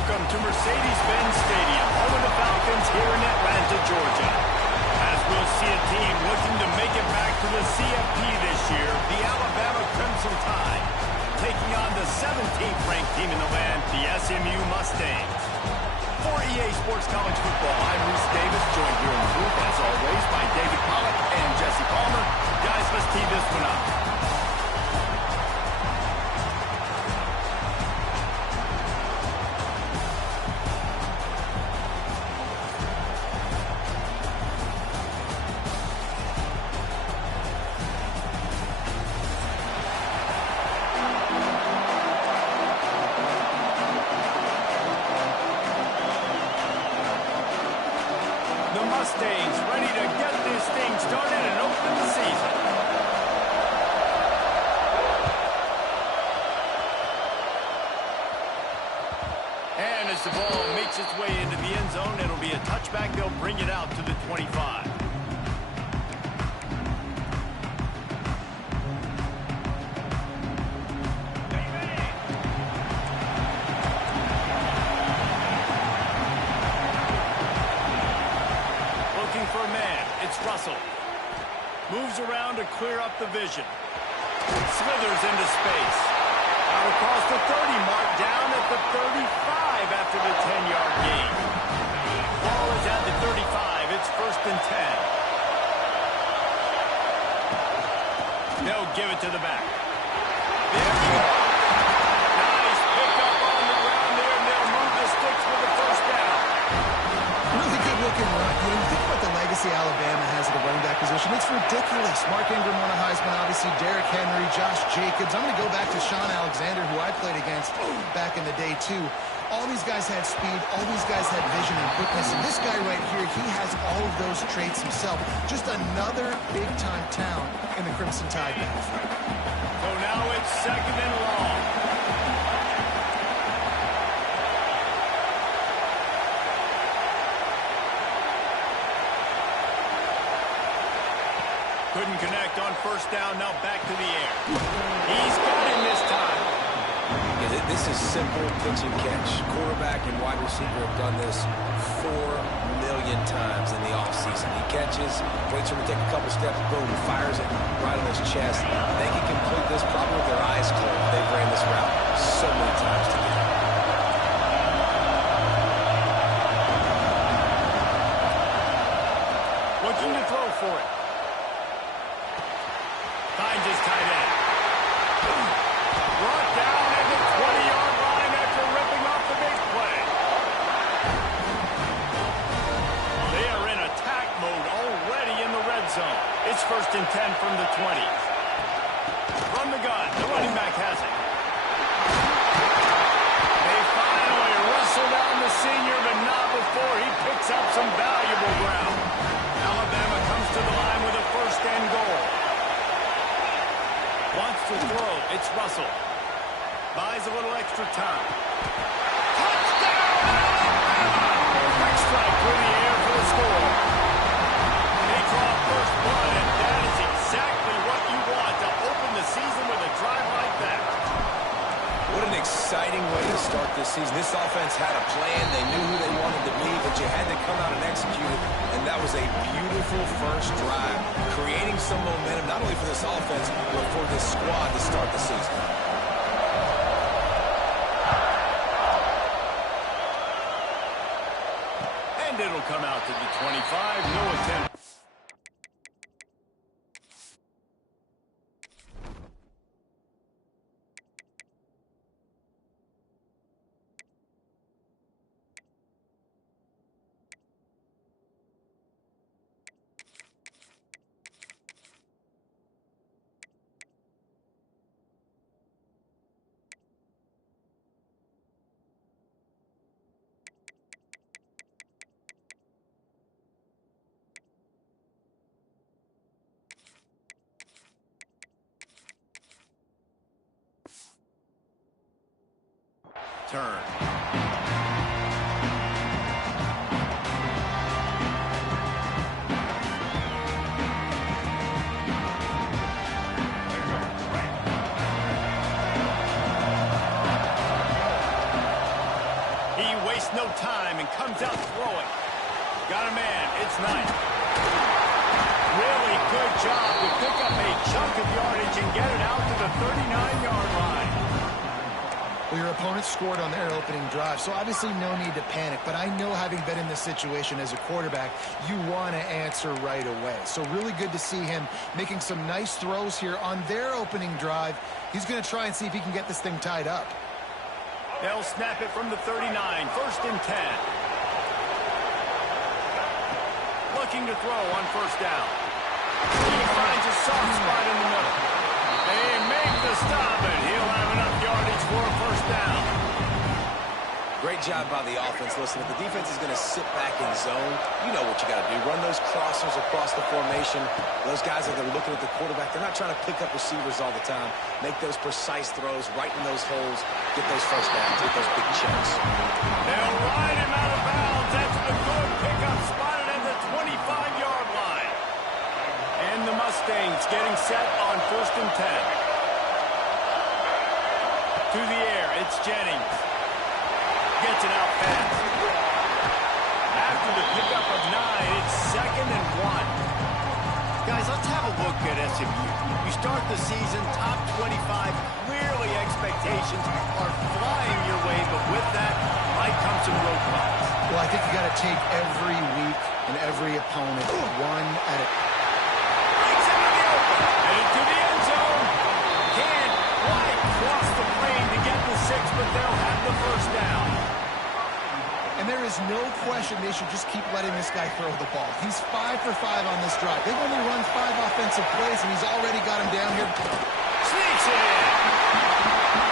Welcome to Mercedes-Benz Stadium, home of the Falcons here in Atlanta, Georgia. As we'll see a team looking to make it back to the CFP this year, the Alabama Crimson Tide, taking on the 17th ranked team in the land, the SMU Mustangs. For EA Sports College Football, I'm Reese Davis, joined here in the booth, as always, by David Pollack and Jesse Palmer. Guys, let's tee this one up. The Mustangs ready to get this thing started and open the season. And as the ball makes its way into the end zone, it'll be a touchback. They'll bring it out to the 25. For a man, it's Russell. Moves around to clear up the vision. Slithers into space. Out across the 30 mark, down at the 35 after the 10-yard gain. Ball is at the 35. It's 1st and 10. They'll give it to the back. There we go. Nice pickup on the ground there, and they'll move the sticks for the 1st down. Really good looking run. You think about the legacy Alabama has at the running back position. It's ridiculous. Mark Ingram won a Heisman, obviously. Derrick Henry, Josh Jacobs. I'm going to go back to Sean Alexander, who I played against back in the day, too. All these guys had speed. All these guys had vision and quickness. And this guy right here, he has all of those traits himself. Just another big-time talent in the Crimson Tide backfield. So now it's 2nd and long. Couldn't connect on 1st down, now back to the air. He's got him this time. Yeah, this is simple pitch and catch. Quarterback and wide receiver have done this 4 million times in the offseason. He catches, waits for him to take a couple steps, boom, fires it right on his chest. They can complete this probably with their eyes closed. They've ran this route so many times together. Looking to throw for it. Finds his tight end. Brought down at the 20-yard line after ripping off the big play. They are in attack mode already in the red zone. It's 1st and 10 from the 20. From the gun, the running back has it. They finally wrestle down the senior, but not before he picks up some valuable ground. Alabama comes to the line with a 1st and goal. Wants to throw. It's Russell. Buys a little extra time. Touchdown, Alabama! Quick strike through the air for the score. They draw first blood, and that is exactly what you want to open the season with a drive like that. What an exciting way to start this season. This offense had a plan. They knew who they wanted to be, but you had to come out and execute it. And that was a beautiful first drive, creating some momentum, not only for this offense, but for this squad to start the season. And it'll come out to the 25. No attempt. Turn. He wastes no time and comes out throwing. Got a man. It's nice. Really good job to pick up a chunk of yardage and get it out to the 39-yard line. Well, your opponent scored on their opening drive, so obviously no need to panic. But I know, having been in this situation as a quarterback, you want to answer right away. So really good to see him making some nice throws here on their opening drive. He's going to try and see if he can get this thing tied up. They'll snap it from the 39, 1st and 10. Looking to throw on 1st down. He finds a soft spot in the middle. They make the stop, and he'll have enough yardage for a 1st down. Great job by the offense. Listen, if the defense is going to sit back in zone, you know what you got to do. Run those crossers across the formation. Those guys are looking at the quarterback. They're not trying to pick up receivers all the time. Make those precise throws right in those holes. Get those 1st downs. Get those big chunks. They'll ride him out of bounds after the good pickup, spotted at the 25-yard line. And the Mustangs getting set on 1st and 10. To the air, it's Jennings. Gets it out fast. After the pickup of 9, it's 2nd and 1. Guys, let's have a look at SMU. You start the season top 25. Clearly expectations are flying your way, but with that might come some roadblocks. Well, I think you got to take every week and every opponent one at a time. Breaks into the open. Headed to the end zone. Can't quite cross the plane to get the 6, but they'll have the 1st down. And there is no question they should just keep letting this guy throw the ball. He's 5 for 5 on this drive. They've only run 5 offensive plays, and he's already got him down here. Sneaks it in.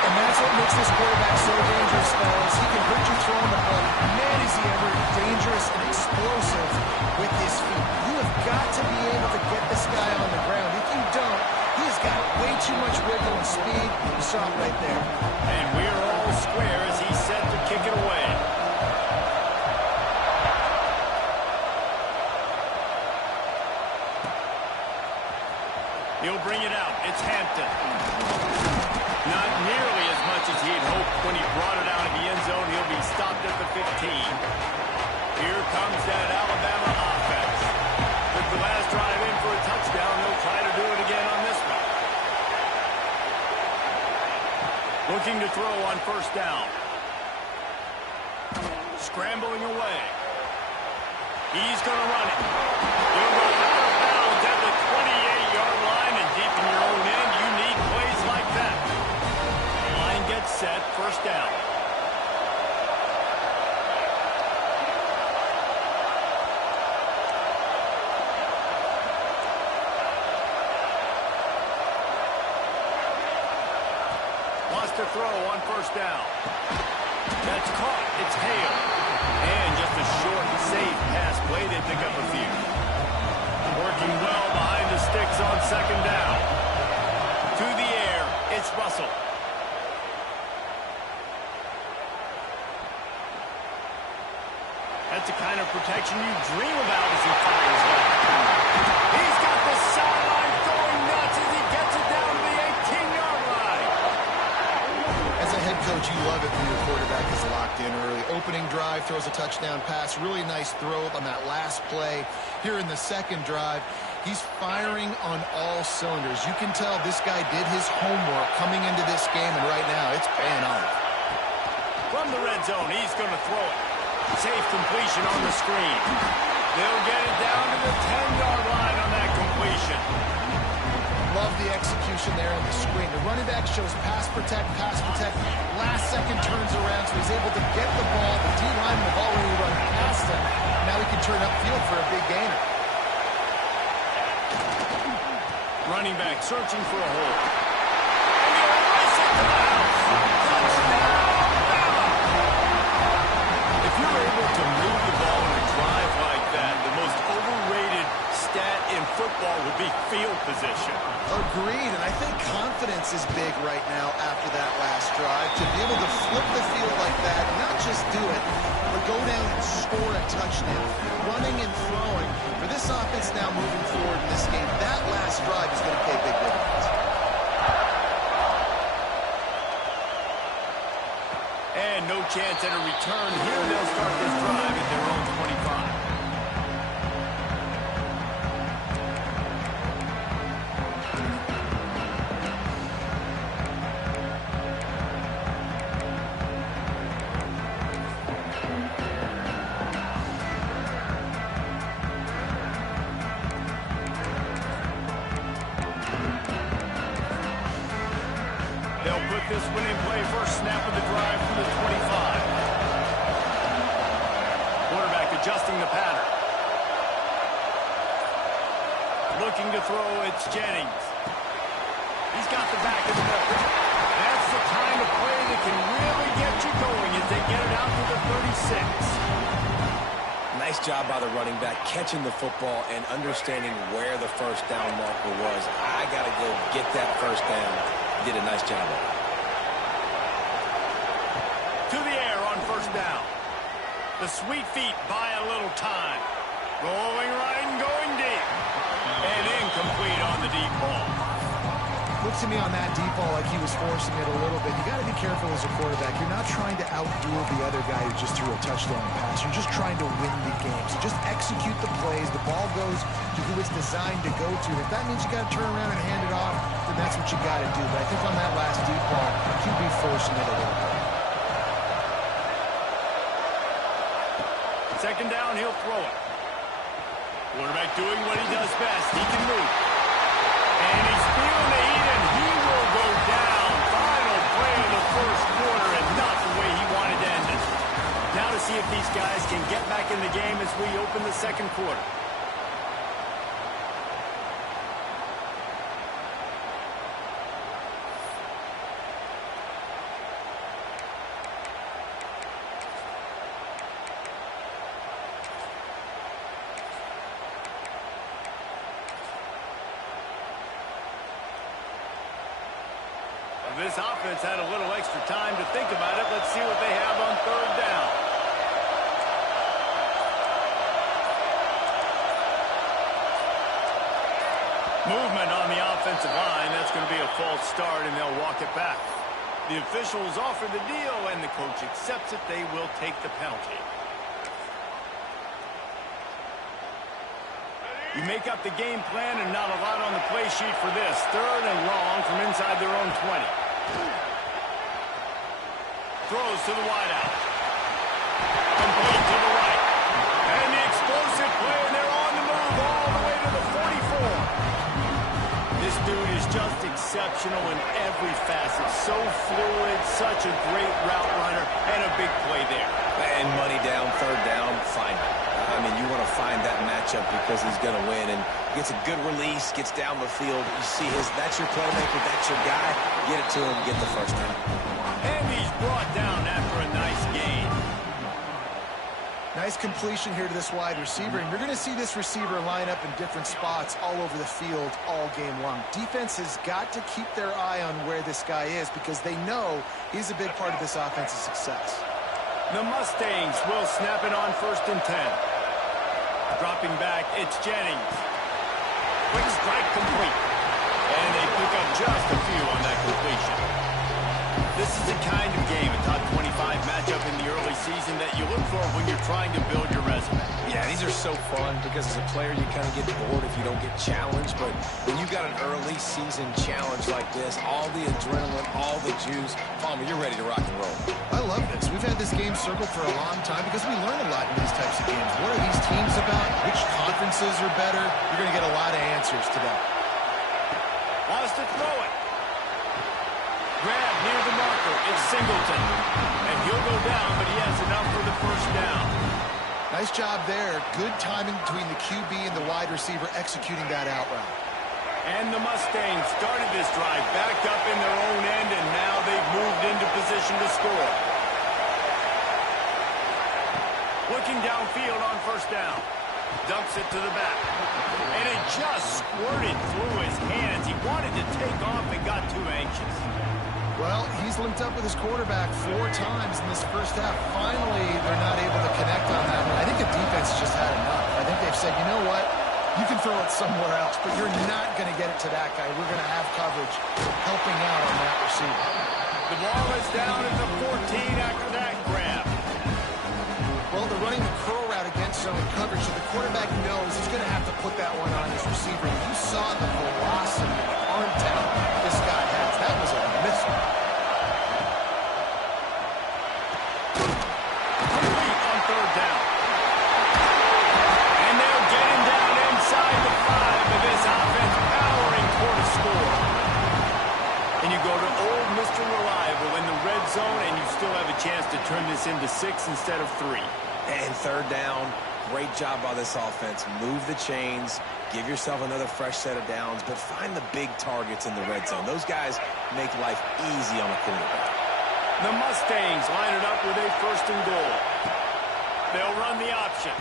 And that's what makes this quarterback so dangerous, fellas. He can hurt you throwing the ball. Man, is he ever dangerous and explosive with his feet. You have got to be able to get this guy on the ground. If you don't, he's got way too much wiggle and speed. You saw it right there. And we're all square as he's set to kick it away. He'll bring it out. It's Hampton. Not nearly as much as he had hoped when he brought it out of the end zone. He'll be stopped at the 15. Here comes that Alabama offense. Took the last drive in for a touchdown. They'll try to do it again on this one. Looking to throw on 1st down. Scrambling away. He's going to run it. He'll go out of bounds at the 28-yard line, and deep in your own end, you need plays like that. The line gets set, 1st down. Wants to throw on 1st down. That's caught. It's Hale. And just a short, safe pass play. They pick up a few. Working well behind the sticks on 2nd down. To the air, it's Russell. That's the kind of protection you dream about as he fires left. He's got the sideline going nuts as he gets it down to the 18-yard line. As a head coach, you love it when your quarterback is locked in early. Opening drive, throws a touchdown pass. Really nice throw on that last play. Here in the 2nd drive, he's firing on all cylinders. You can tell this guy did his homework coming into this game, and right now it's paying off. From the red zone, he's going to throw it. Safe completion on the screen. They'll get it down to the 10-yard line on that completion. Love the execution there on the screen. The running back shows pass protect. Last second turns around, so he's able to get the ball. The D-line will already run past him. Now he can turn upfield for a big gainer. Running back searching for a hole. And he'll race it to the house. Touchdown, BAMA! If you're able to move the ball in a drive like that, the most overrated stat in football would be field position. Agreed, and I think confidence is big right now after that last drive. To be able to flip the field like that, not just do it, but go down and score a touchdown. Running and throwing. For this offense now moving forward in this game, that last drive is going to pay big dividends. And no chance at a return here. They'll start this drive at their own 25. They'll put this one in play. First snap of the drive from the 25. Quarterback adjusting the pattern. Looking to throw, it's Jennings. He's got the back of the middle. That's the kind of play that can really get you going as they get it out to the 36. Nice job by the running back, catching the football and understanding where the first down marker was. I got to go get that first down. Did a nice job of it. To the air on first down. The sweet feet buy a little time. Going right and going deep. And incomplete on the deep ball. Looks to me on that deep ball like he was forcing it a little bit. You got to be careful as a quarterback. You're not trying to outduel the other guy who just threw a touchdown pass. You're just trying to win the game. So just execute the plays. The ball goes to who it's designed to go to. If that means you got to turn around and hand it off, then that's what you got to do. But I think on that last deep ball, he'd be forcing it a little bit. Second down, he'll throw it. Quarterback doing what he does best. He can move. And he's feeling the heat, and he will go down. Final play of the first quarter, and not the way he wanted to end it. Now to see if these guys can get back in the game as we open the second quarter. This offense had a little extra time to think about it. Let's see what they have on third down. Movement on the offensive line. That's going to be a false start, and they'll walk it back. The officials offer the deal, and the coach accepts it. They will take the penalty. You make up the game plan, and not a lot on the play sheet for this. Third and long from inside their own 20. Throws to the wideout. Complete to the right. And the explosive play, and they're on the move all the way to the 44. This dude is just exceptional in every facet. So fluid, such a great route runner, and a big play there. And money down, third down, find it. I mean, you want to find that matchup because he's going to win, and gets a good release, gets down the field. You see that's your playmaker, that's your guy. Get it to him, get the first down. And he's brought down after a nice gain. Nice completion here to this wide receiver, and you're going to see this receiver line up in different spots all over the field all game long. Defense has got to keep their eye on where this guy is because they know he's a big part of this offense's success. The Mustangs will snap it on first and 10. Dropping back, it's Jennings. Quick strike complete. And they pick up just a few on that completion. This is the kind of game, a top 25 matchup in the early season that you look for when you're trying to build your resume. Yeah, these are so fun because as a player you kind of get bored if you don't get challenged. But when you got an early season challenge like this, all the adrenaline, all the juice, Palmer, you're ready to rock and roll. I love this. We've had this game circled for a long time because we learn a lot in these types of games. What are these teams about? Which conferences are better? You're going to get a lot of answers to that. Wants to throw it. Grab near the marker. It's Singleton. And he'll go down, but he has enough for the first down. Nice job there. Good timing between the QB and the wide receiver executing that out route. And the Mustangs started this drive back up in their own end, and now they've moved into position to score. Looking downfield on first down. Dumps it to the back. And it just squirted through his hands. He wanted to take off and got too anxious. Well, he's linked up with his quarterback 4 times in this first half. Finally, they're not able to connect on that one. I think the defense just had enough. I think they've said, you know what? You can throw it somewhere else, but you're not going to get it to that guy. We're going to have coverage helping out on that receiver. The ball is down at the 14 after that grab. Well, they're running the curl route against zone coverage, so the quarterback knows he's going to have to put that one on his receiver. You saw the velocity, the arm talent this guy has. That was a missile. Complete on third down. And they'll get him down inside the 5 of this offense, powering toward a score. And you go to old Mr. Reliable in the red zone, and you still have a chance to turn this into 6 instead of 3. And third down, great job by this offense. Move the chains, give yourself another fresh set of downs, but find the big targets in the red zone. Those guys make life easy on a quarterback. The Mustangs line it up with a 1st and goal. They'll run the option.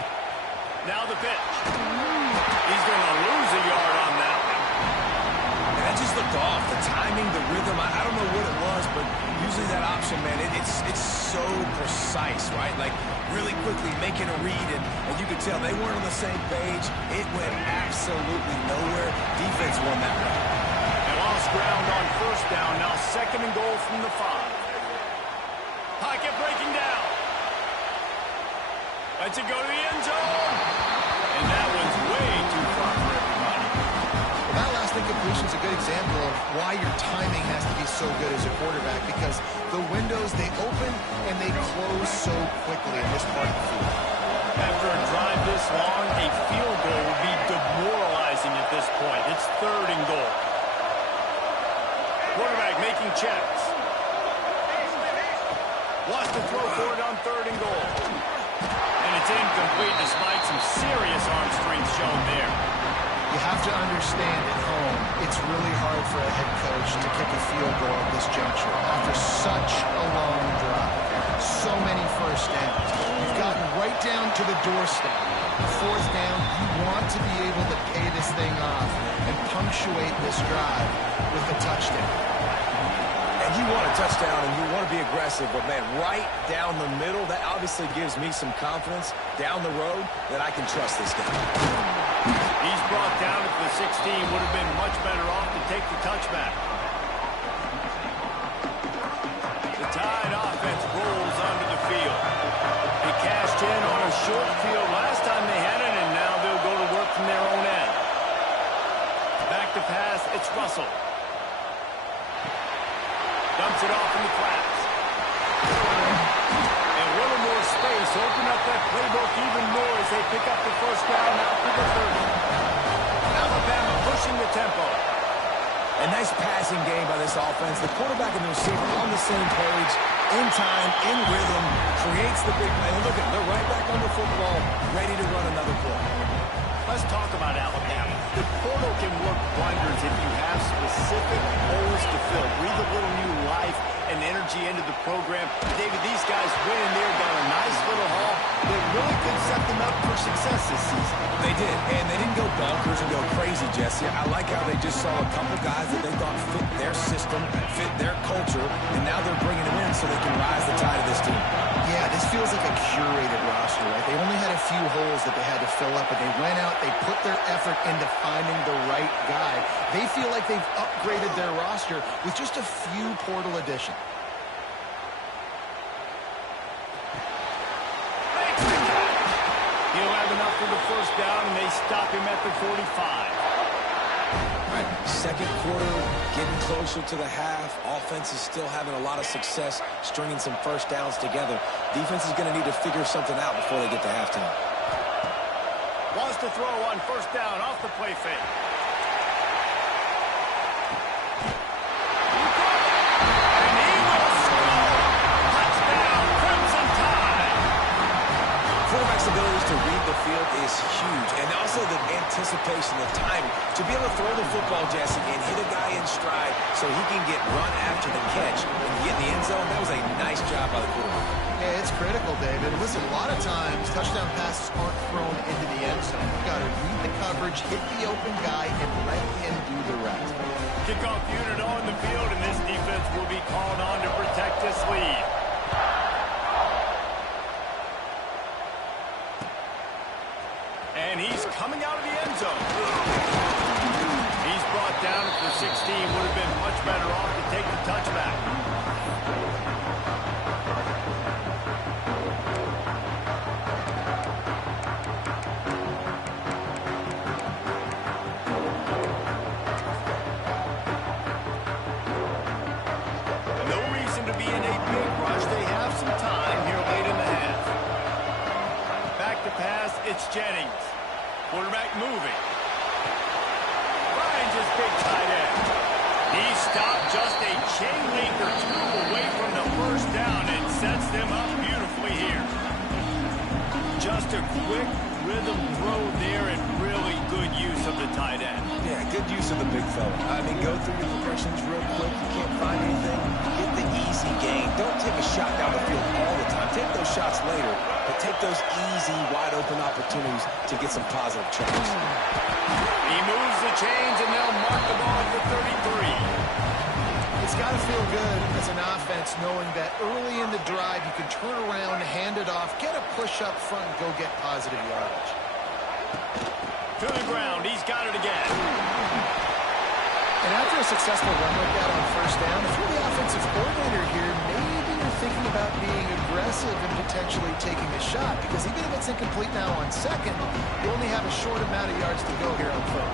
Now the pitch. He's going to lose a yard on that one. That just looked off. The timing, the rhythm, I don't know what it was, but usually that option, man, it's so precise, right? Like really quickly making a read, and you could tell they weren't on the same page. It went absolutely nowhere. Defense won that one. They lost ground on 1st down. Now 2nd and goal from the 5. Pocket breaking down. Lets it go to the end zone. And that one's way too far for everybody. Well, that last incompletion is a good example of why your timing has to be so good as a quarterback, because the windows, they open and they close so quickly in this part of the field. After a drive this long, a field goal would be demoralizing at this point. It's 3rd and goal. Quarterback making checks. Wants to throw for it on 3rd and goal. And it's incomplete despite some serious arm strength shown there. You have to understand at home, it's really hard for a head coach to kick a field goal at this juncture after such a long drive. So many 1st downs. You've gotten right down to the doorstep. 4th down, you want to be able to pay this thing off and punctuate this drive with a touchdown. And you want a touchdown and you want to be aggressive, but man, right down the middle, that obviously gives me some confidence down the road that I can trust this guy. He's brought down at the 16. Would have been much better off to take the touchback. The Tide offense rolls onto the field. They cashed in on a short field last time they had it, and now they'll go to work from their own end. Back to pass, it's Russell. Dumps it off in the flats. And a little more space. Open up that playbook even more as they pick up the 1st down out to the 30. Alabama pushing the tempo. A nice passing game by this offense. The quarterback and the receiver on the same page, in time, in rhythm, creates the big play. And look at it, they're right back on the football, ready to run another play. Let's talk about Alabama. The portal can work wonders if you have specific holes to fill. Breathe a little new life and energy into the program. David, these guys went in there, got a nice little haul that really could set them up for success this season. They did, and they didn't go bonkers and go crazy, Jesse. I like how they just saw a couple guys that they thought fit their system, fit their culture, and now they're bringing them in so they can rise the tide of this team. Yeah, this feels like a curated roster, right? They only had a few holes that they had to fill up, but they went out, they put their effort into finding the right guy. They feel like they've upgraded their roster with just a few portal additions. He'll have enough for the 1st down, and they stop him at the 45. Right, 2nd quarter, getting closer to the half. Offense is still having a lot of success stringing some 1st downs together. Defense is going to need to figure something out before they get to halftime. Wants to throw on 1st down off the play fake. And he will score. Touchdown, Crimson Tide. Quarterback's abilities to read the field is huge, and also the anticipation, the timing. To be able to throw the football, Jesse, and hit a guy in stride so he can get run after the catch and get in the end zone, that was a nice job by the quarterback. Yeah, it's critical, David. Listen, a lot of times touchdown passes aren't thrown into the end zone. You've got to read the coverage, hit the open guy, and let him do the rest. Kickoff unit on the field, and this defense will be called on to protect this lead. And he's coming out of the end zone. He's brought down at the 16. Would have been much better off to take the touchback. It's Jennings. Quarterback moving. Finds his big tight end. He stopped just a chain link or two away from the first down and sets them up beautifully here. Just a quick rhythm throw there and really good use of the tight end. Yeah, good use of the big fella. I mean, go through your progressions real quick. You can't find anything. Get the easy gain. Don't take a shot down the field all the time. Take those shots later, but take those easy, wide-open opportunities to get some positive traps. He moves the chains, and they'll mark the ball at the 33. It's got to feel good as an offense knowing that early in the drive you can turn around, hand it off, get a push up front, and go get positive yardage. To the ground. He's got it again. And after a successful run like that on first down, if you're the offensive coordinator here, maybe you're thinking about being aggressive and potentially taking a shot, because even if it's incomplete now on second, you only have a short amount of yards to go here on third.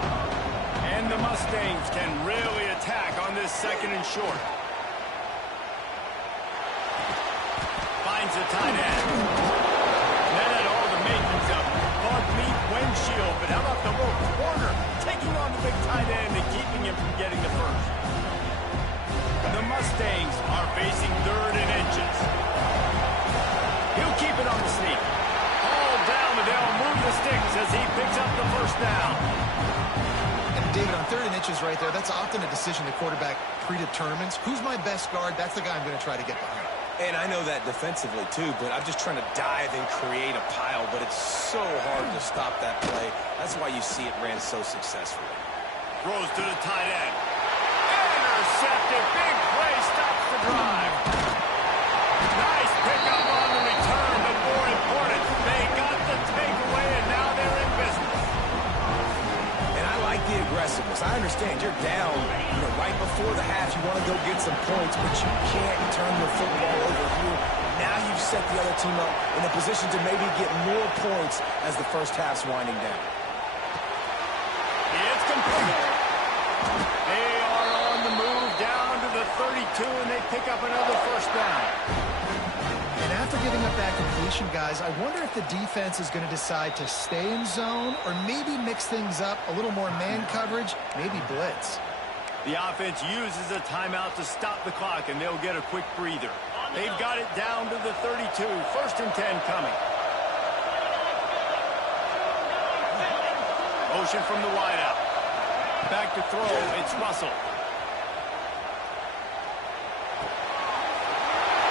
And the Mustangs can really attack on this second and short. Finds the tight end. That had all the makings of bug meat windshield, but how about the little corner taking on the big tight end and keeping him from getting the first? The Mustangs are facing third and inches. He'll keep it on the sneak. All down, and they'll move the sticks as he picks up the first down. David, on third and inches right there, that's often a decision the quarterback predetermines. Who's my best guard? That's the guy I'm going to try to get behind. And I know that defensively, too, but I'm just trying to dive and create a pile, but it's so hard to stop that play. That's why you see it ran so successfully. Throws to the tight end. Intercepted. Big play stops the drive. Nice pickup on the return, but more important, they got the takeaway, and now they're in business. The aggressiveness. I understand you're down, right before the half. You want to go get some points, but you can't turn the football over here. Now you've set the other team up in a position to maybe get more points as the first half's winding down. It's complete. They are on the move down to the 32, and they pick up another first down. And after giving up that completion, guys, I wonder if the defense is going to decide to stay in zone or maybe mix things up, a little more man coverage, maybe blitz. The offense uses a timeout to stop the clock, and they'll get a quick breather. They've got it down to the 32. First and 10 coming. Motion from the wideout. Back to throw. It's Russell.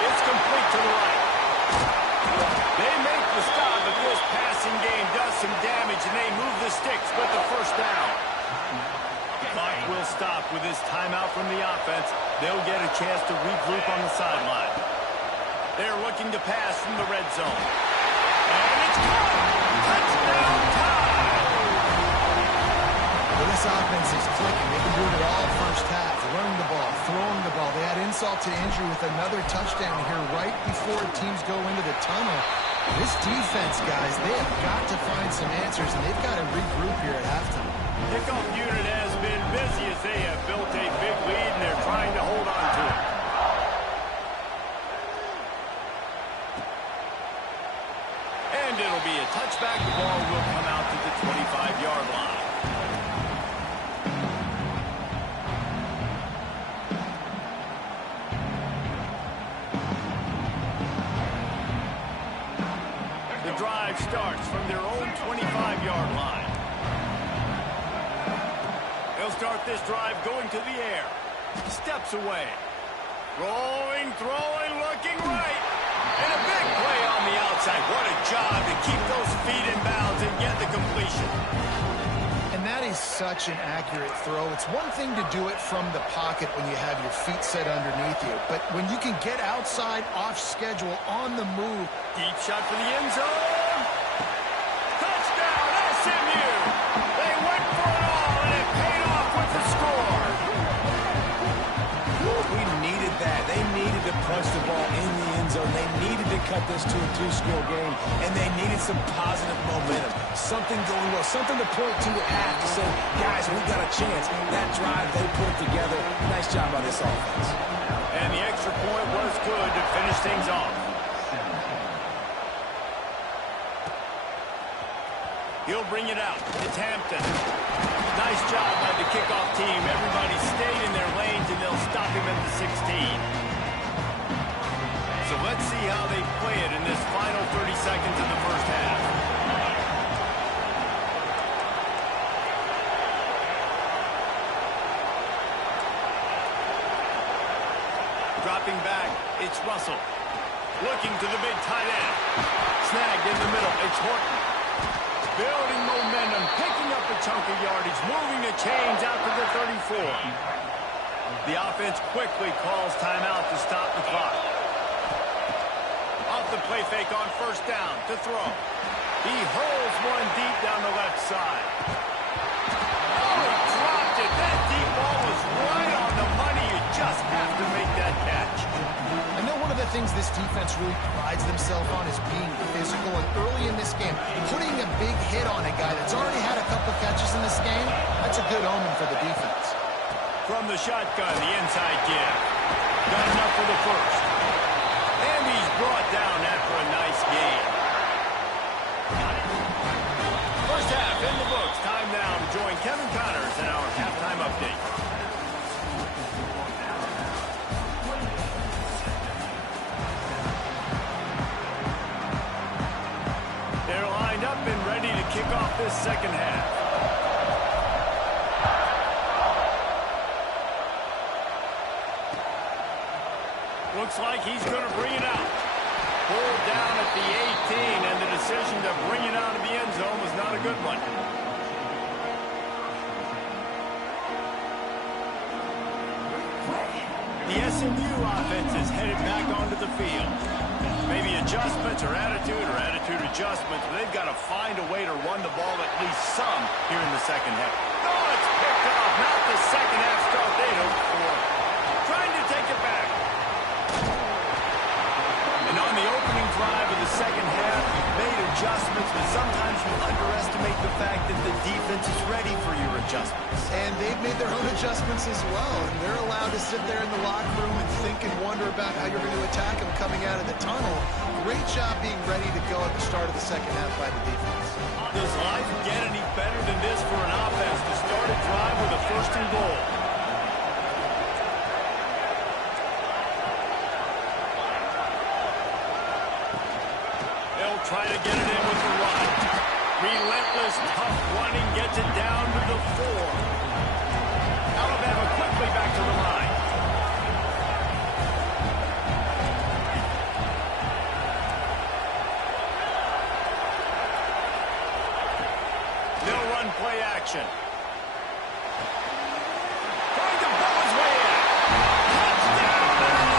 It's complete to the right. They make the stop, but this passing game does some damage, and they move the sticks with the first down. The clock will stop with this timeout from the offense. They'll get a chance to regroup on the sideline. They're looking to pass from the red zone. And it's caught! Touchdown time! Well, this offense is clicking. They've been doing it all first half, running the ball, throwing the ball. They had insult to injury with another touchdown here right before teams go into the tunnel. This defense, guys, they have got to find some answers, and they've got to regroup here at halftime. Kickoff unit has been busy as they have built a big lead, and they're trying to hold on to it. And it'll be a touchback. The ball will come out to the 25-yard line. The drive starts from their own 25-yard line. They'll start this drive going to the air. Steps away. Rolling, throwing, looking right. And a big play on the outside. What a job to keep those feet in bounds and get the completion. And that is such an accurate throw. It's one thing to do it from the pocket when you have your feet set underneath you, but when you can get outside, off schedule, on the move. Deep shot for the end zone. Touchdown, SMU. They went for it all, and it paid off with the score. We needed that. They needed to punch the ball in the end zone. They needed to cut this to a two-score game, and they needed some positive momentum. Something going well, something to point to at half to say, guys, we got a chance. That drive they put it together. Nice job by this offense. And the extra point was good to finish things off. He'll bring it out. It's Hampton. Nice job by the kickoff team. Everybody stayed in their lanes, and they'll stop him at the 16. So let's see how they play it in this final 30 seconds of the first half. Dropping back, it's Russell. Looking to the big tight end. Snagged in the middle, it's Horton. Building momentum, picking up a chunk of yardage, moving the chains out to the 34. The offense quickly calls timeout to stop the clock. Off the play fake on first down to throw. He hurls one deep down the left side. Oh, he dropped it. That deep ball was right on the money. You just have to make that catch. I know one of the things this defense really prides themselves on is being physical, and early in this game, putting a big hit on a guy that's already had a couple catches in this game, that's a good omen for the defense. From the shotgun, the inside give. Got enough for the first. And he's brought down after a nice gain. First half in the books. Time now to join Kevin Connors in our halftime update. They're lined up and ready to kick off this second half. Looks like he's going to bring it out. Pulled down at the 18, and the decision to bring it out of the end zone was not a good one. The SMU offense is headed back onto the field. Maybe adjustments or attitude adjustments, but they've got to find a way to run the ball at least some here in the second half. Oh, it's picked off. Not the second half start they hoped for. Trying to take it back. And on the opening drive of the second half, you've made adjustments, but sometimes you underestimate the fact that the defense is ready for your adjustments. And they've made their own adjustments as well, and they're allowed to sit there in the locker room and think and wonder about how you're going to attack them coming out of the tunnel. Great job being ready to go at the start of the second half by the defense. Does life get any better than this for an offense to start a drive with a first and goal? They'll try to get it in with the run. Relentless, tough running gets it down to the 4. Alabama quickly back to the line. They'll run play action. Trying to pull his way in. Touchdown, Alabama!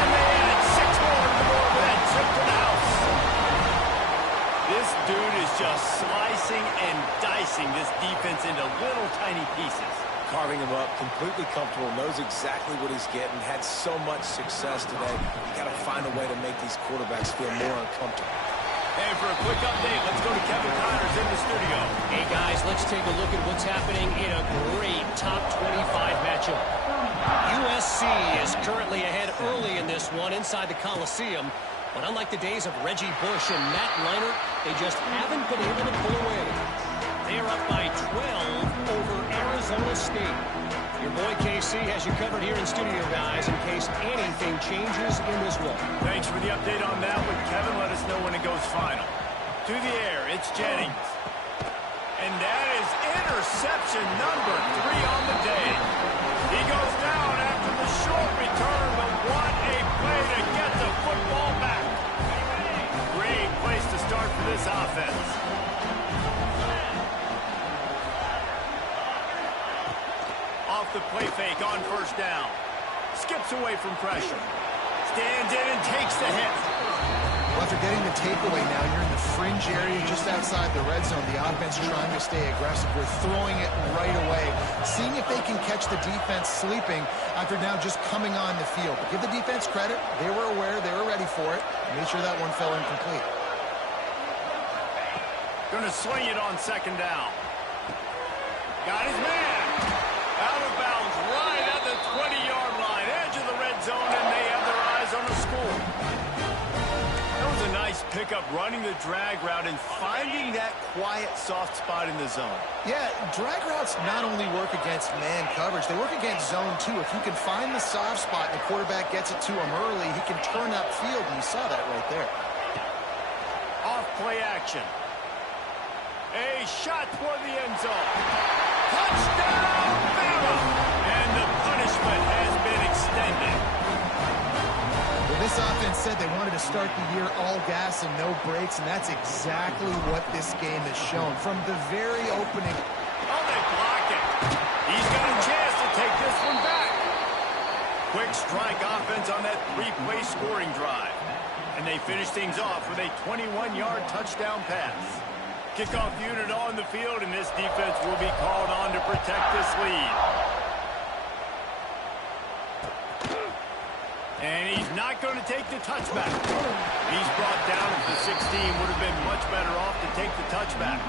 And they add 6 more to the board with that trip to the house. This dude is just slicing and dicing this defense into little tiny pieces. Carving him up, completely comfortable, knows exactly what he's getting, had so much success today. You got to find a way to make these quarterbacks feel more uncomfortable. And for a quick update, let's go to Kevin Connors in the studio. Hey, guys, let's take a look at what's happening in a great top 25 matchup. USC is currently ahead early in this one inside the Coliseum. But unlike the days of Reggie Bush and Matt Leinart, they just haven't been able to pull away. They are up by 12 over Arizona State. Your boy KC has you covered here in studio, guys, in case anything changes in this one. Thanks for the update on that one, Kevin. Let us know when it goes final. To the air, it's Jennings. And that is interception number 3 on the day. He goes down after the short return, but what a play to get the football back. Great place to start for this offense. Off the play fake on first down. Skips away from pressure. Stands in and takes the hit. Well, after getting the takeaway now, you're in the fringe area just outside the red zone. The offense trying to stay aggressive. We're throwing it right away, seeing if they can catch the defense sleeping after now just coming on the field. But give the defense credit. They were aware. They were ready for it. Made sure that one fell incomplete. Going to swing it on second down. Got his man. Out of bounds right at the 20-yard line. Edge of the red zone, and they have their eyes on the score. That was a nice pick up running the drag route and finding that quiet, soft spot in the zone. Yeah, drag routes not only work against man coverage, they work against zone too. If you can find the soft spot and the quarterback gets it to him early, he can turn upfield, and you saw that right there. Off play action. A shot toward the end zone. Touchdown, BAMA! And the punishment has been extended. Well, this offense said they wanted to start the year all gas and no brakes, and that's exactly what this game has shown. From the very opening. Oh, they block it. He's got a chance to take this one back. Quick strike offense on that three-play scoring drive. And they finish things off with a 21-yard touchdown pass. Kickoff unit on the field, and this defense will be called on to protect this lead. And he's not going to take the touchback. He's brought down at the 16. Would have been much better off to take the touchback.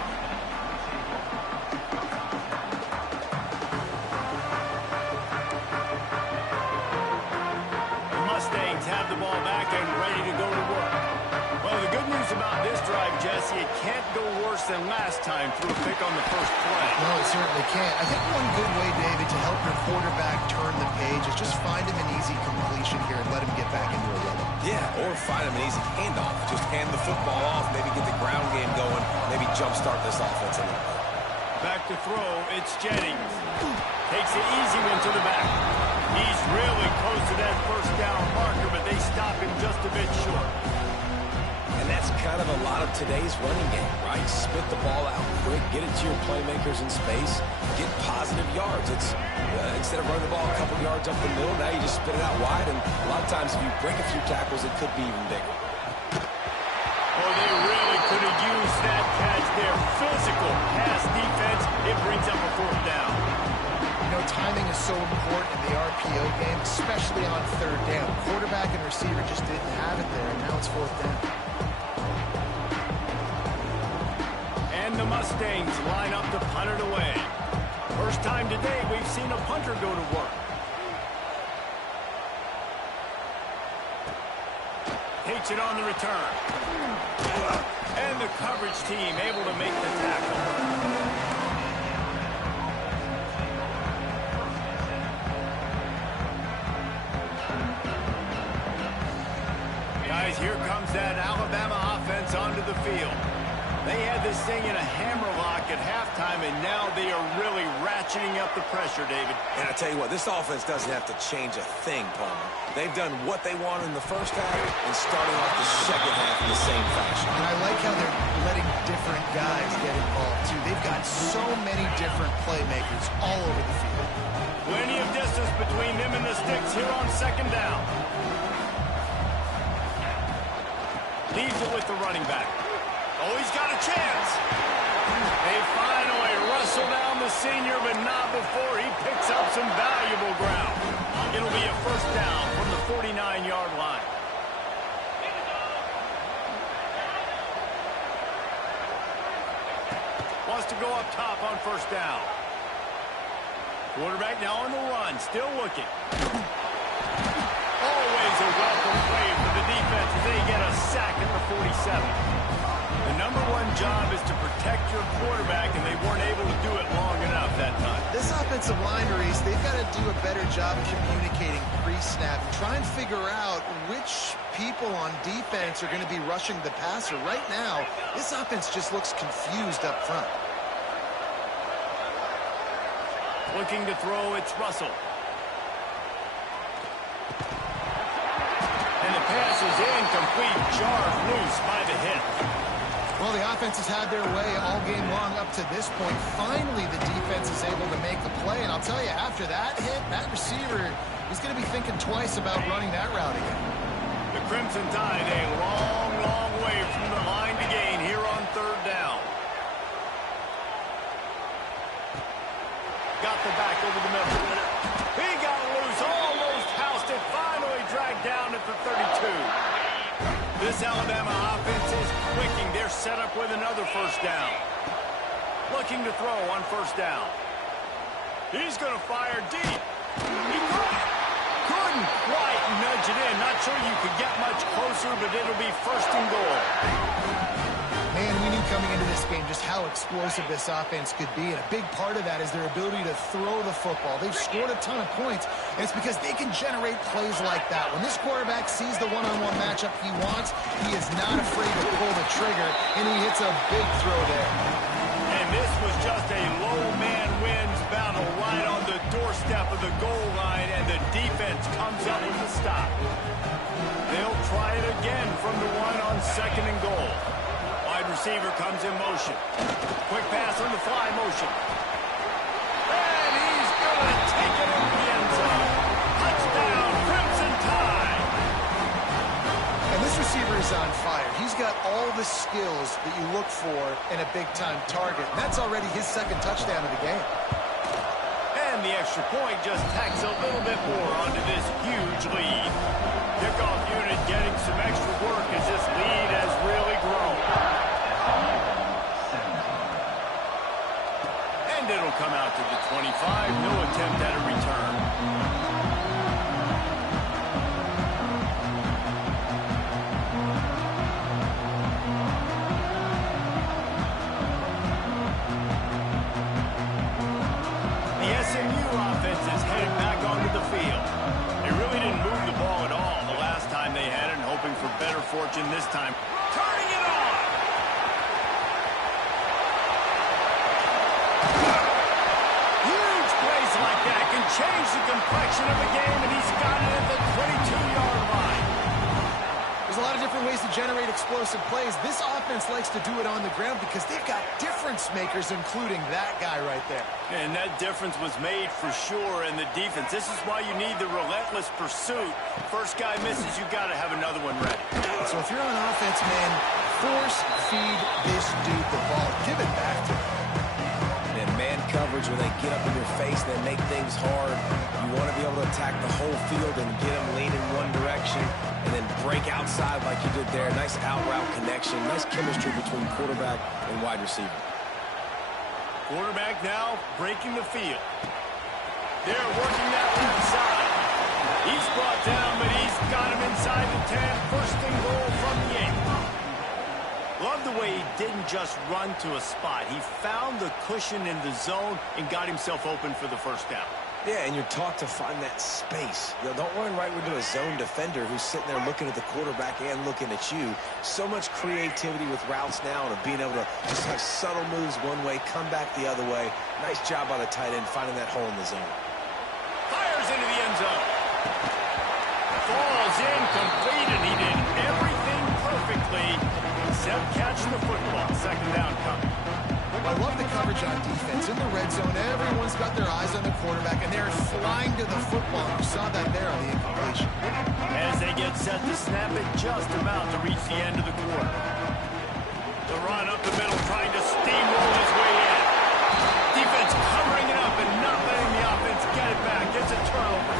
The Mustangs have the ball back and ready to go to work. Well, the good news about this drive, Jesse, it can't go worse than last time through a pick on the first play. No, it certainly can't. I think one good way, David, to help your quarterback turn the page is just find him an easy completion here and let him get back into a rhythm. Yeah, or find him an easy handoff. Just hand the football off, maybe get the ground game going, maybe jumpstart this offense a little bit. Back to throw, it's Jennings. Takes the easy one to the back. He's really close to that first down marker, but they stop him just a bit short. And that's kind of a lot of today's running game, right? Spit the ball out quick, get it to your playmakers in space, get positive yards. It's instead of running the ball a couple yards up the middle, now you just spit it out wide, and a lot of times if you break a few tackles, it could be even bigger. Oh, they really could have used that catch there. Physical pass defense, it brings up a fourth down. You know, timing is so important in the RPO game, especially on third down. Quarterback and receiver just didn't have it there, and now it's fourth down. And the Mustangs line up to punt it away. First time today we've seen a punter go to work. Takes it on the return. And the coverage team able to make the tackle. Guys, here comes that Alabama offense onto the field. They had this thing in a hammerlock at halftime, and now they are really ratcheting up the pressure, David. And I tell you what, this offense doesn't have to change a thing, Palmer. They've done what they wanted in the first half and starting off the second half in the same fashion. And I like how they're letting different guys get involved, too. They've got so many different playmakers all over the field. Plenty of distance between them and the sticks here on second down. Leaves it with the running back. Oh, he's got a chance. They finally wrestle down the senior, but not before he picks up some valuable ground. It'll be a first down from the 49-yard line. Wants to go up top on first down. Quarterback now on the run, still looking. Always a welcome play for the defense as they get a sack at the 47. The number one job is to protect your quarterback, and they weren't able to do it long enough that time. This offensive line, Reese, they've got to do a better job communicating pre-snap and try and figure out which people on defense are going to be rushing the passer. Right now, this offense just looks confused up front. Looking to throw, it's Russell. And the pass is incomplete, jarred loose by the hit. Well, the offense has had their way all game long up to this point. Finally, the defense is able to make the play. And I'll tell you, after that hit, that receiver, he's going to be thinking twice about running that route again. The Crimson Tide a long, long way from the line to gain here on third down. Got the back over the middle. He got loose, almost housed it, finally dragged down at the 32. This Alabama offense is clicking. They're set up with another first down. Looking to throw on first down. He's going to fire deep. He caught it. Couldn't quite nudge it in. Not sure you could get much closer, but it'll be first and goal. Man, we knew coming into this game just how explosive this offense could be, and a big part of that is their ability to throw the football. They've scored a ton of points, and it's because they can generate plays like that. When this quarterback sees the one-on-one matchup he wants, he is not afraid to pull the trigger, and he hits a big throw there. And this was just a low man wins battle right on the doorstep of the goal line, and the defense comes up with the stop. They'll try it again from the one on second and goal. Wide receiver comes in motion. Quick pass on the fly motion. And he's going to take it into the end zone. Touchdown, Crimson Tide. And this receiver is on fire. He's got all the skills that you look for in a big-time target. And that's already his second touchdown of the game. And the extra point just tacks a little bit more onto this huge lead. Kickoff unit getting some extra work as this lead has really grown. And it'll come out to the 25. No attempt at a return. The SMU offense is headed back onto the field. They really didn't move the ball at all the last time they had it, and hoping for better fortune this time. Turning it on! Huge plays like that can change the complexion of a game, and he's got it at the 22-yard line. There's a lot of different ways to generate explosive plays. This offense likes to do it on the ground because they've got difference makers, including that guy right there. And that difference was made for sure in the defense. This is why you need the relentless pursuit. First guy misses, you got to have another one ready. So if you're on offense, man, force feed this dude the ball. Give it back to him. And man coverage, when they get up in your face, they make things hard. You want to be able to attack the whole field and get them leaning one direction and then break outside like you did there. Nice out route connection. Nice chemistry between quarterback and wide receiver. Quarterback now breaking the field. They're working that left side. He's brought down, but he's got him inside the 10. First and goal from the 8. Love the way he didn't just run to a spot. He found the cushion in the zone and got himself open for the first down. Yeah, and you're taught to find that space. You know, don't run right into a zone defender who's sitting there looking at the quarterback and looking at you. So much creativity with routes now and being able to just have subtle moves one way, come back the other way. Nice job by the tight end finding that hole in the zone. Fires into the end zone. Falls incomplete, and he did everything perfectly except catch the football. Second down coming. I love the coverage on defense. In the red zone, everyone's got their eyes on the quarterback, and they're flying to the football. You saw that there on the incompletion. As they get set to snap it, just about to reach the end of the quarter. The run up the middle, trying to steamroll his way in. Defense covering it up and not letting the offense get it back. Gets a turnover.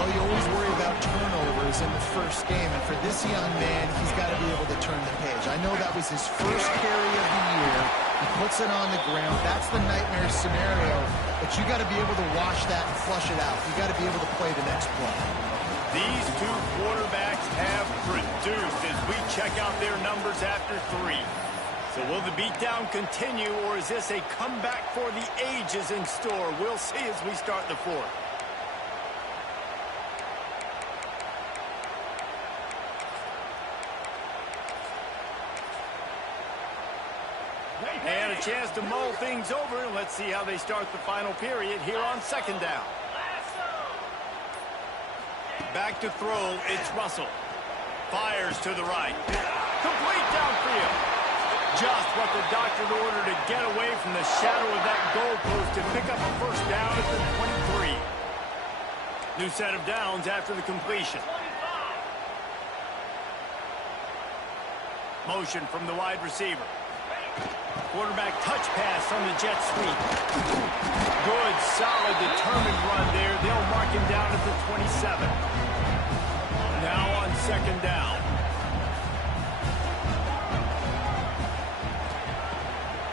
Well, you always worry about turnovers in the first game, and for this young man, he's got to be able to turn the page. I know that was his first carry of the year. He puts it on the ground. That's the nightmare scenario, but you got to be able to wash that and flush it out. You got to be able to play the next play. These two quarterbacks have produced as we check out their numbers after 3. So will the beatdown continue, or is this a comeback for the ages in store? We'll see as we start the 4th. And a chance to mull things over. Let's see how they start the final period here on second down. Back to throw, it's Russell. Fires to the right. Complete downfield. Just what the doctor ordered to get away from the shadow of that goalpost and pick up a first down at the 23. New set of downs after the completion. Motion from the wide receiver. Quarterback touch pass on the jet sweep. Good, solid, determined run there. They'll mark him down at the 27. Now on second down.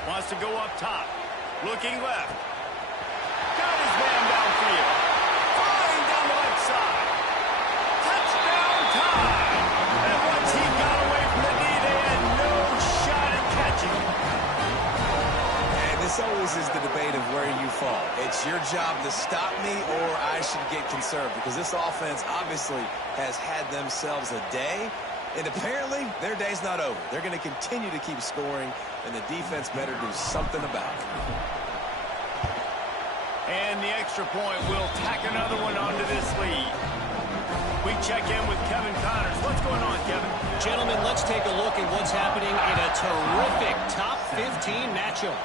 Wants to go up top. Looking left. Got his man downfield. Flying down the left side. your job to stop me, or I should get conserved, because this offense obviously has had themselves a day, and apparently their day's not over. They're going to continue to keep scoring, and the defense better do something about it. And the extra point will tack another one onto this lead. We check in with Kevin Connors. What's going on, Kevin? Gentlemen, let's take a look at what's happening in a terrific top 15 matchup.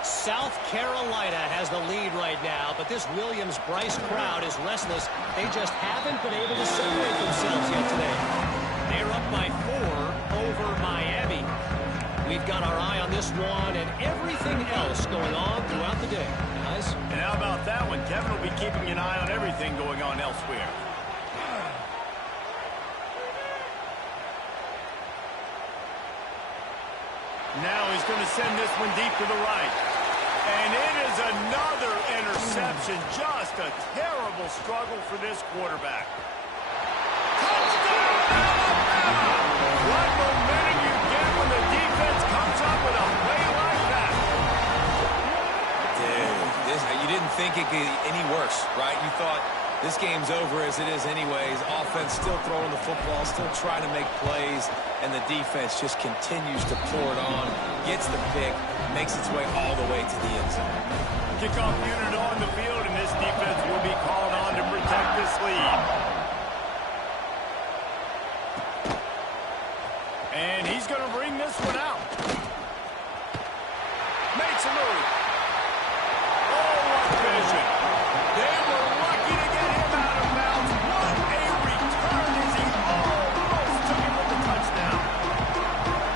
South Carolina has the lead right now, but this Williams-Brice crowd is restless. They just haven't been able to separate themselves yet today. They're up by 4 over Miami. We've got our eye on this one and everything else going on throughout the day, guys. And how about that one? Kevin will be keeping an eye on everything going on elsewhere. Now he's going to send this one deep to the right. And it is another interception. Just a terrible struggle for this quarterback. Touchdown, Alabama! What momentum you get when the defense comes up with a play like that. Dude, you didn't think it could get any worse, right? You thought this game's over as it is anyways. Offense still throwing the football, still trying to make plays, and the defense just continues to pour it on, gets the pick, makes its way all the way to the end zone. Kickoff unit on the field, and this defense will be called on to protect this lead. And he's going to bring this one out. Makes a move. Oh, what vision. They were lucky to get him out of bounds. What a return as he almost took it with the touchdown.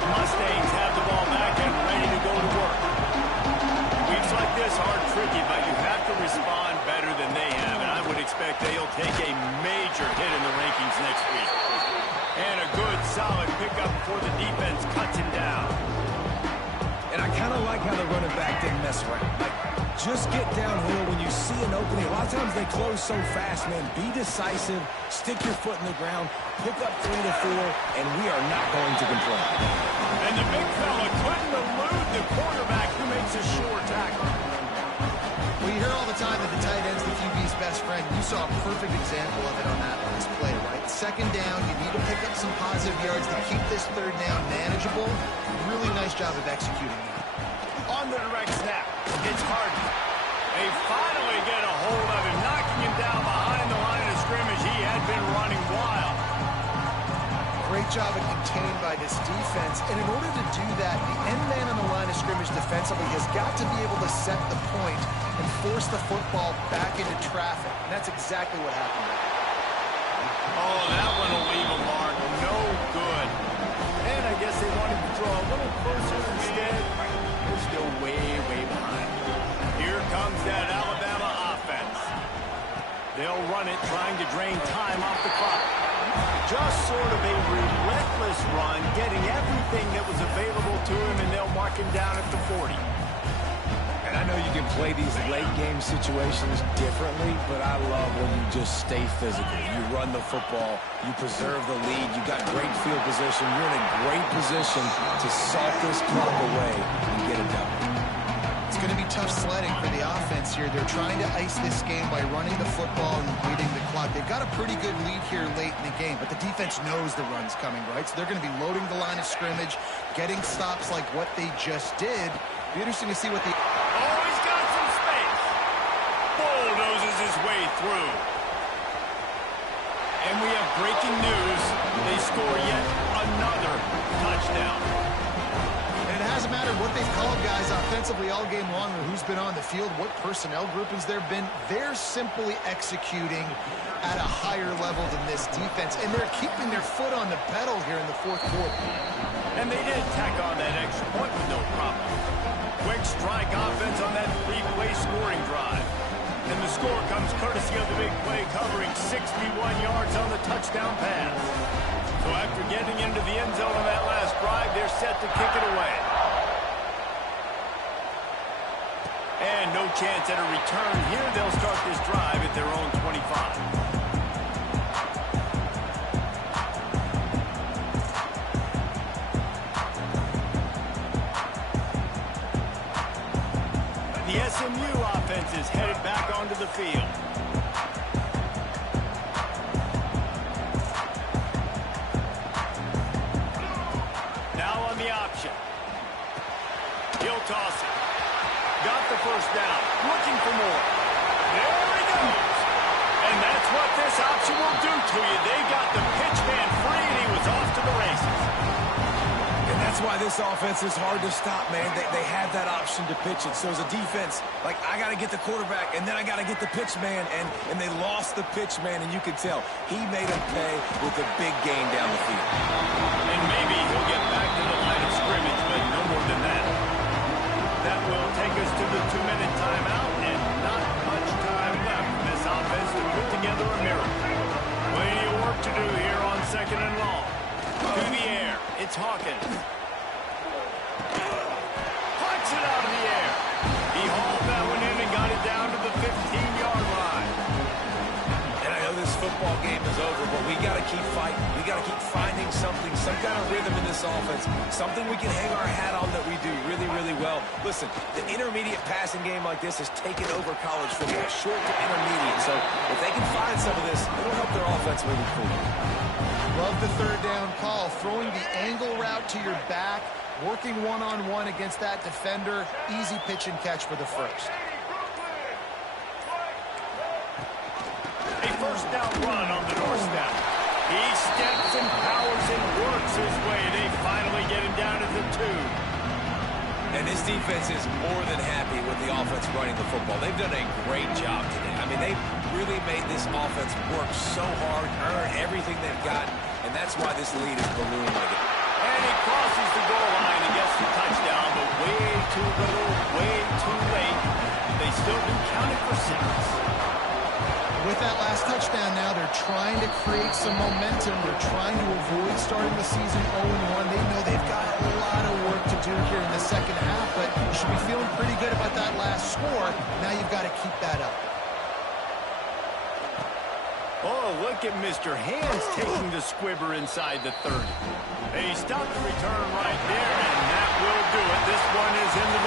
The Mustangs have the ball back and ready to go to work. Weeks like this are tricky, but you have to respond better than they have, and I would expect they'll take a major hit in the rankings next week. And a good, solid pickup before the defense cuts him down. And I kind of like how the running back didn't mess around. Like, just get downhill when you see an opening. A lot of times they close so fast, man. Be decisive, stick your foot in the ground, pick up 3 to 4, and we are not going to complain. And the big fella couldn't elude the quarterback who makes a sure tackle. Well, you hear all the time that the tight end's the QB's best friend. You saw a perfect example of it on this play, right? Second down, you need to pick up some positive yards to keep this third down manageable. Really nice job of executing that. On the direct snap, it's Harden. They finally get a hold of him, knocking him down behind the line of scrimmage. He had been running wild. Great job of contained by this defense. And in order to do that, the end man on the line of scrimmage defensively has got to be able to set the point and force the football back into traffic. And that's exactly what happened there. Oh, that one will leave a mark. No good. And I guess they wanted to draw a little closer instead. They're still way, way behind. Here comes that Alabama offense. They'll run it, trying to drain time off the clock. Just sort of a relentless run, getting everything that was available to him, and they'll mark him down at the 40. And I know you can play these late-game situations differently, but I love when you just stay physical. You run the football, you preserve the lead, you got great field position, you're in a great position to salt this clock away and get it done. It's going to be tough sledding for the offense here. They're trying to ice this game by running the football and leading the clock. They've got a pretty good lead here late in the game, but the defense knows the run's coming, right? So they're going to be loading the line of scrimmage, getting stops like what they just did. Be interesting to see what the... Oh, he's got some space. Bulldozes his way through. And we have breaking news. They score yet another touchdown. And it hasn't mattered what they've called guys offensively all game long or who's been on the field, what personnel groupings there have been. They're simply executing at a higher level than this defense, and they're keeping their foot on the pedal here in the fourth quarter. And they did tack on that extra point with no problem. Quick strike offense on that three-play scoring drive. And the score comes courtesy of the big play, covering 61 yards on the touchdown pass. So after getting into the end zone on that last drive, they're set to kick it away. And no chance at a return here. They'll start this drive at their own 25. The SMU offense is headed back onto the field. Now on the option. He'll toss it. Got the first down. Looking for more. There he goes. And that's what this option will do to you. They got the pitch man free, and he was off to the races. And that's why this offense is hard to stop, man. They have that option to pitch it. So as a defense, like, I got to get the quarterback, and then I got to get the pitch man, and they lost the pitch man, and you can tell he made him pay with a big gain down the field. And maybe he'll get back to the line of scrimmage, but no more than that. That will take us to the 2-minute timeout, and not much time left for this offense to put together a miracle. Plenty of work to do here on 2nd and long. To the air, it's Hawkins. Punch it out of the air. He hauled that one in and got it down to the 15-yard line. And I know this football game is over, but we got to keep fighting. We got to keep finding something, some kind of rhythm in this offense, something we can hang our hat on that we do really, really well. Listen, the intermediate passing game like this has taken over college football, short to intermediate. So if they can find some of this, it'll help their offense moving forward. Love the third down call. Throwing the angle route to your back, working one-on-one against that defender. Easy pitch and catch for the first. A first down run on the doorstep. He steps and powers and works his way. They finally get him down to the 2. And this defense is more than happy with the offense running the football. They've done a great job today. I mean, they've really made this offense work so hard, earn everything they've got, and that's why this lead is ballooned like it. And he crosses the goal line and gets the touchdown, but way too little, way too late. They still do count it for 6. With that last touchdown now, they're trying to create some momentum. They're trying to avoid starting the season 0-1. They know they've got a lot of work to do here in the second half, but you should be feeling pretty good about that last score. Now you've got to keep that up. Oh, look at Mr. Hands taking the squibber inside the 30. He stopped the return right there, and that will do it. This one is in the book.